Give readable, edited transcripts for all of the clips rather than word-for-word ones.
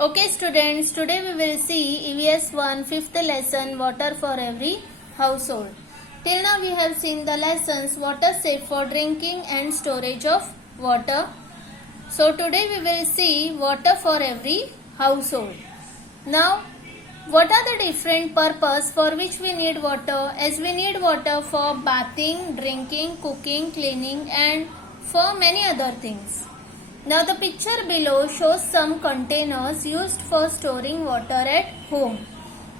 Okay students, today we will see EVS 1 5th lesson water for every household. Till now we have seen the lessons water safe for drinking and storage of water. So today we will see water for every household. Now what are the different purpose for which we need water? As we need water for bathing, drinking, cooking, cleaning and for many other things. Now the picture below shows some containers used for storing water at home.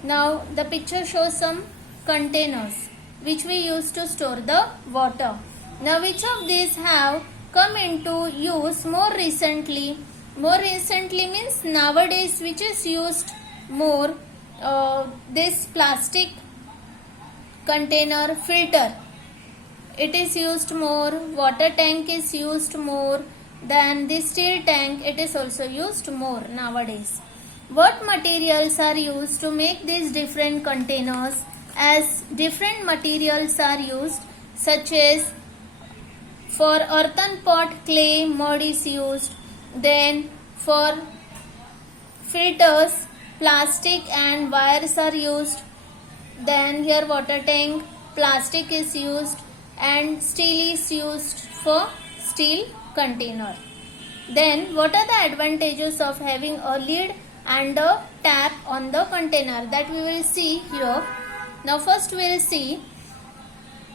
Now the picture shows some containers which we use to store the water. Now which of these have come into use more recently? More recently means nowadays, which is used more, this plastic container filter. It is used more. Water tank is used more. Then the steel tank, it is also used more nowadays. What materials are used to make these different containers? As different materials are used, such as for earthen pot, clay, mud is used. Then for filters, plastic and wires are used. Then here water tank, plastic is used and steel is used for steel container. Then what are the advantages of having a lid and a tap on the container? That we will see here. Now first we will see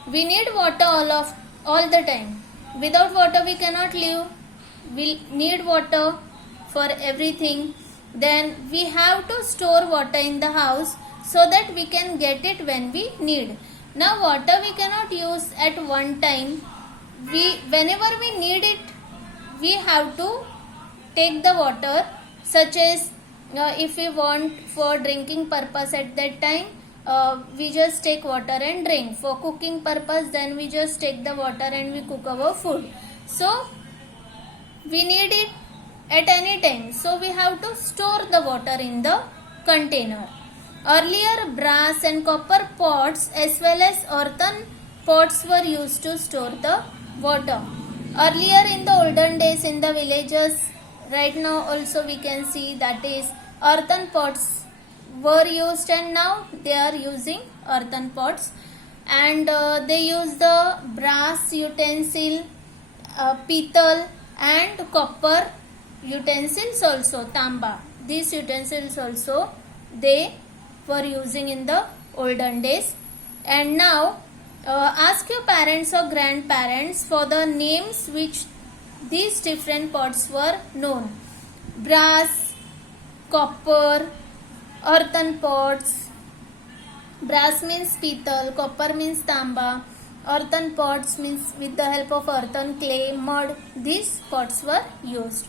we need water all the time. Without water we cannot live. We need water for everything. Then we have to store water in the house so that we can get it when we need. Now water we cannot use at one time. Whenever we need it, we have to take the water, such as if we want for drinking purpose at that time, we just take water and drink. For cooking purpose, then we just take the water and we cook our food. So we need it at any time, so we have to store the water in the container. Earlier brass and copper pots as well as earthen pots were used to store the water. Earlier in the olden days in the villages, right now also we can see that is earthen pots were used, and now they are using earthen pots, and they use the brass utensil, pittal and copper utensils also, tamba. These utensils also they were using in the olden days. And now ask your parents or grandparents for the names which these different pots were known. Brass, copper, earthen pots. Brass means pittal, copper means tamba, earthen pots means with the help of earthen, clay, mud, these pots were used.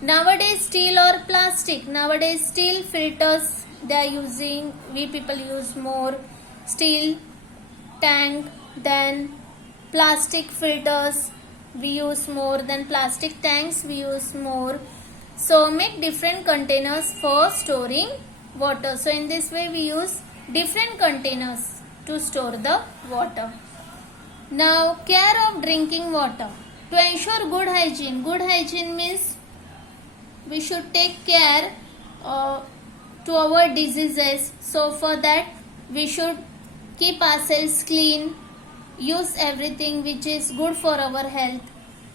Nowadays steel or plastic. Nowadays steel filters they are using. We people use more steel tank. Then plastic filters we use more. Then plastic tanks we use more. So make different containers for storing water. So in this way we use different containers to store the water. Now care of drinking water. To ensure good hygiene. Good hygiene means we should take care to avoid diseases. So for that we should keep ourselves clean, use everything which is good for our health,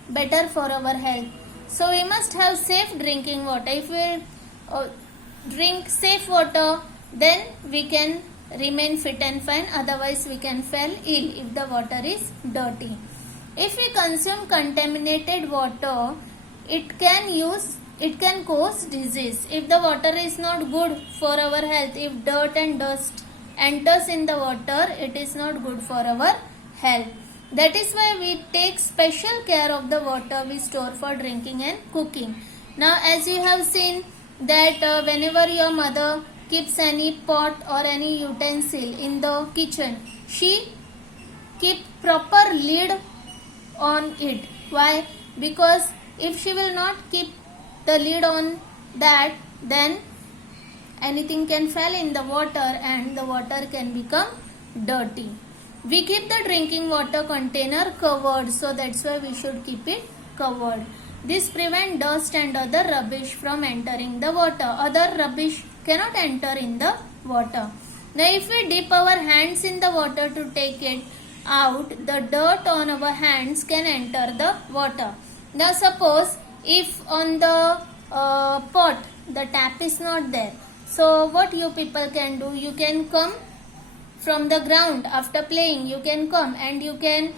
better for our health. So we must have safe drinking water. If we drink safe water, then we can remain fit and fine. Otherwise we can fall ill if the water is dirty. If we consume contaminated water, it can cause disease. If the water is not good for our health, if dirt and dust enters in the water, it is not good for our health. That is why we take special care of the water we store for drinking and cooking. Now as you have seen that whenever your mother keeps any pot or any utensil in the kitchen, she keep proper lid on it. Why? Because if she will not keep the lid on that, then anything can fall in the water and the water can become dirty. We keep the drinking water container covered, so that's why we should keep it covered. This prevents dust and other rubbish from entering the water. Other rubbish cannot enter in the water. Now if we dip our hands in the water to take it out, the dirt on our hands can enter the water. Now suppose if on the pot the tap is not there, so what you people can do, you can come from the ground after playing, you can come and you can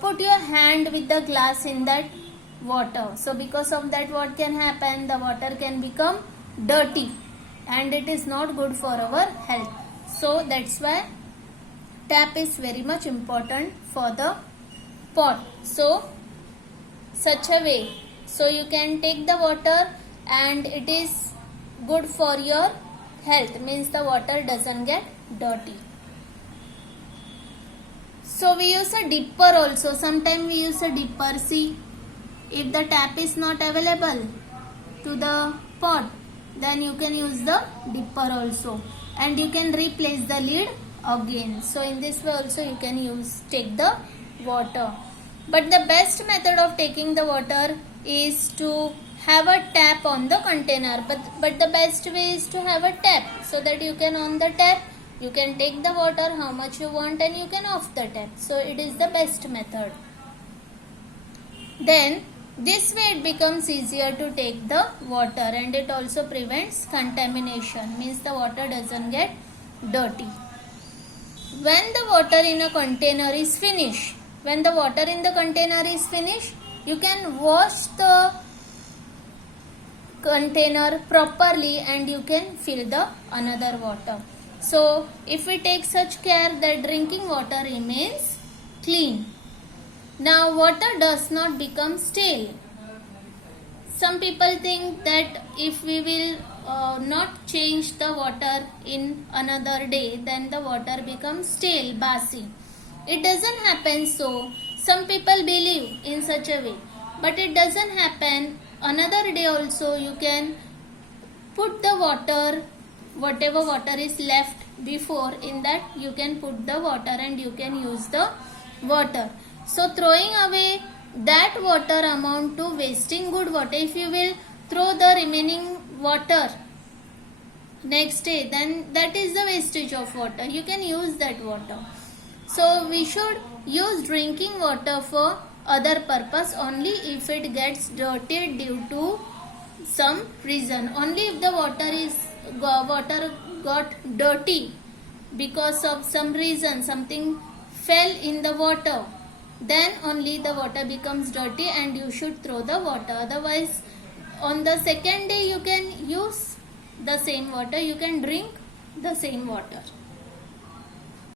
put your hand with the glass in that water. So because of that, what can happen, the water can become dirty and it is not good for our health. So that's why tap is very much important for the pot. So such a way, so you can take the water and it is good for your health, means the water doesn't get dirty. So we use a dipper also. Sometimes we use a dipper. See, if the tap is not available to the pot, then you can use the dipper also, and you can replace the lid again. So in this way also you can take the water. But the best method of taking the water is to have a tap on the container. But the best way is to have a tap, so that you can on the tap, you can take the water how much you want and you can off the tap. So it is the best method. Then this way it becomes easier to take the water, and it also prevents contamination, means the water doesn't get dirty. When the water in a container is finished, you can wash the container properly and you can fill the another water. So if we take such care that drinking water remains clean. Now water does not become stale. Some people think that if we will not change the water in another day, then the water becomes stale, basi. It doesn't happen so. Some people believe in such a way, but it doesn't happen. Another day also you can put the water, whatever water is left before, in that you can put the water and you can use the water. So throwing away that water amount to wasting good water. If you will throw the remaining water next day, then that is the wastage of water. You can use that water. So we should use drinking water for other purpose only if it gets dirty due to some reason. Only if the water got dirty because of some reason, something fell in the water, then only the water becomes dirty and you should throw the water. Otherwise, on the second day you can use the same water, you can drink the same water.